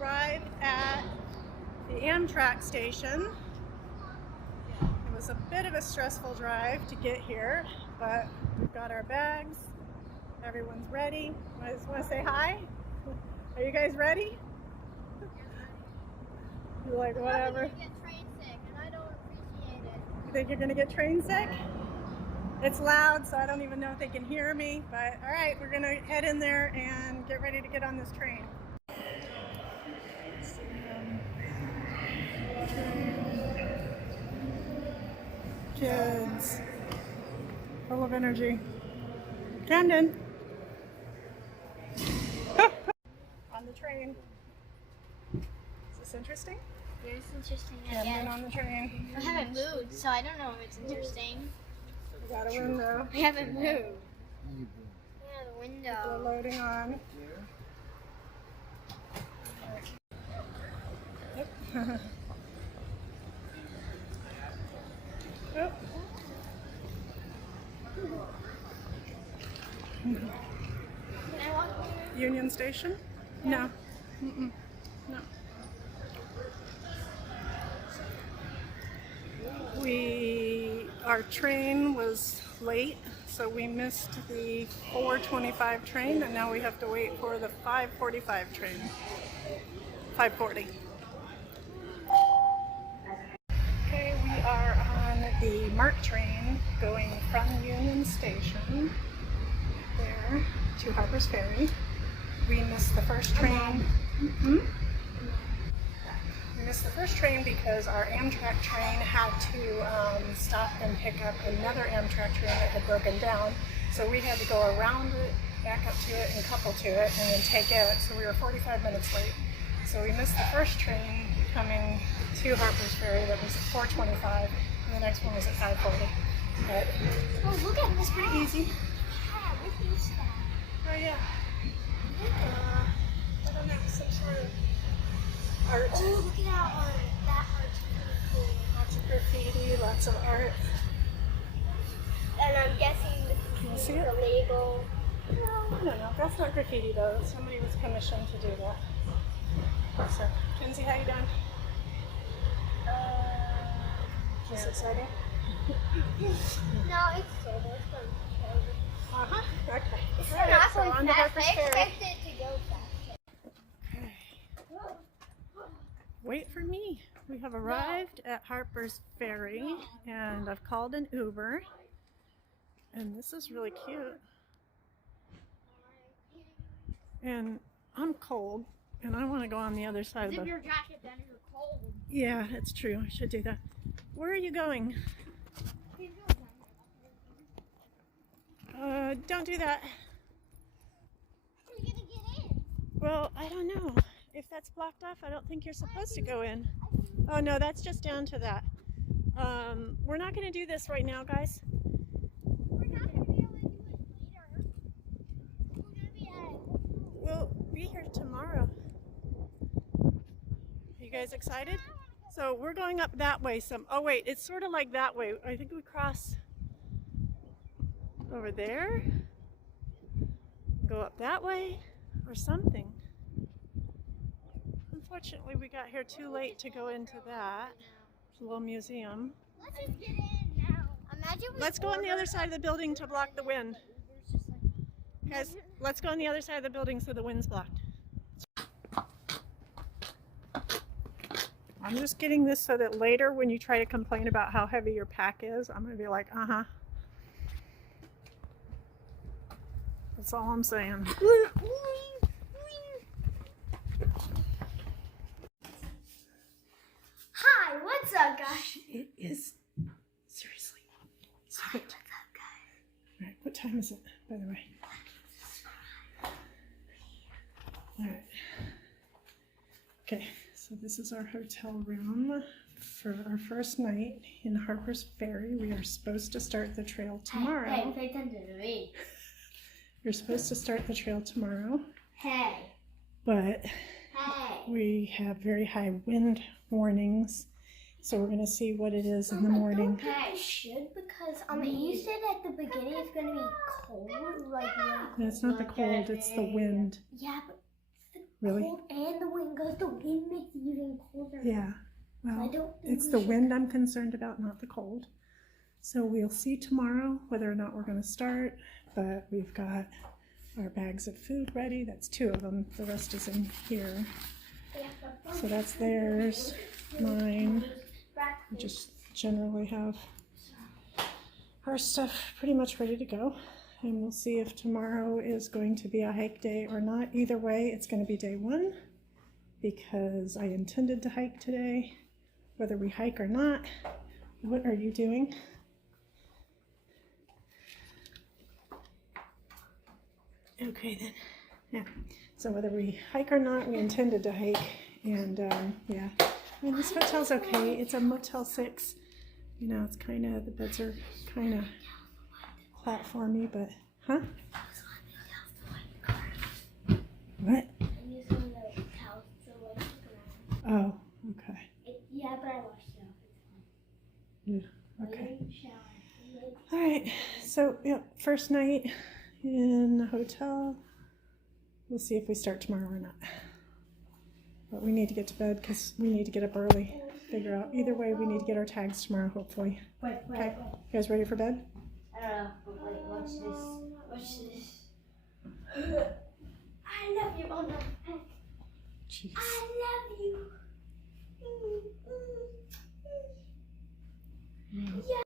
arrived at the Amtrak station. It was a bit of a stressful drive to get here, but we've got our bags. Everyone's ready. I just want to say hi. Are you guys ready? You're like, whatever. I'm gonna get train sick, and I don't appreciate it. You think you're gonna get train sick? It's loud, so I don't even know if they can hear me. But all right, we're gonna head in there and get ready to get on this train. Kids, full of energy. Camden. On the train. Is this interesting? Yeah, it's interesting. Camden on the train. I haven't moved, so I don't know if it's interesting. We got a window. We haven't moved. Yeah, the window. We're loading on. Yep. Oh. Can I walk here? Union Station? No. Mm-mm. No. Our train was late, so we missed the 4:25 train, and now we have to wait for the 5:45 train. 5:40. Okay, we are on the Marc train going from Union Station there to Harpers Ferry. We missed the first train. We missed the first train because our Amtrak train had to stop and pick up another Amtrak train that had broken down. So we had to go around it, back up to it, and couple to it, and then take it. So we were 45 minutes late. So we missed the first train coming to Harpers Ferry that was at 4:25, and the next one was at 5:40. But Oh, look at this. it's pretty easy. Yeah, what is that? Oh yeah. I don't know, some sort of art. Oh, look at that art. That art's pretty cool. Lots of graffiti, lots of art. And I'm guessing this Can you is see the it? label. No, I don't know. That's not graffiti though. Somebody was commissioned to do that. So, Kinsey, how you doing? Is this exciting? No, it's sober. It's fun. Uh-huh. Okay. It's All right, not so going on to fast. Harpers I Ferry. expect it to go fast. Okay. Wait for me. We have arrived at Harpers Ferry, and I've called an Uber. And this is really cute. And I'm cold, and I want to go on the other side of Zip the... your jacket, then you're cold. Yeah, it's true. I should do that. Where are you going? Don't do that. How are you gonna get in? Well, I don't know. If that's blocked off, I don't think you're supposed to go in. Oh no, that's just down to that. We're not going to do this right now, guys. We're not gonna be able to do it later. We're gonna be at. We'll be here tomorrow. Are you guys excited? So we're going up that way some. Oh wait, it's sort of like that way. I think we cross over there, go up that way or something. Unfortunately, we got here too late to go into that little museum. Let's just get in now. Imagine we Let's go on the other side of the building to block the wind. Guys, let's go on the other side of the building so the wind's blocked. I'm just getting this so that later when you try to complain about how heavy your pack is, I'm going to be like, uh-huh. That's all I'm saying. Hi, what's up, guys? It is seriously. So Hi, what's up, guys? all right, what time is it, by the way? All right. Okay, so this is our hotel room for our first night in Harpers Ferry. We are supposed to start the trail tomorrow. Hey, pay attention to me. You're supposed to start the trail tomorrow, Hey. but Hey. we have very high wind warnings, so we're going to see what it is in the morning. I should because you said at the beginning it's gonna be cold, like It's not the cold, it's the wind. Yeah, but Really? cold and the wind goes. The wind makes it even colder. Yeah. Well, I don't think it's we the should- wind I'm concerned about, not the cold. So we'll see tomorrow whether or not we're going to start, but we've got our bags of food ready. That's 2 of them. The rest is in here. So that's theirs, mine. We just generally have our stuff pretty much ready to go. And we'll see if tomorrow is going to be a hike day or not. Either way, it's going to be day 1 because I intended to hike today. Whether we hike or not, what are you doing? Okay then, yeah. So whether we hike or not, we intended to hike, and yeah. I mean, this hotel's okay. It's a Motel 6. You know, it's kind of, the beds are kind of platformy, but, huh? What? Oh, okay. Yeah, but I washed it off. Yeah, okay. All right, so yeah, first night in the hotel. We'll see if we start tomorrow or not. But we need to get to bed because we need to get up early. Figure out, either way, we need to get our tags tomorrow, hopefully. Okay, you guys ready for bed? I don't know, but wait, watch this. Watch this. I love you, oh no. Jeez. I love you. Yeah.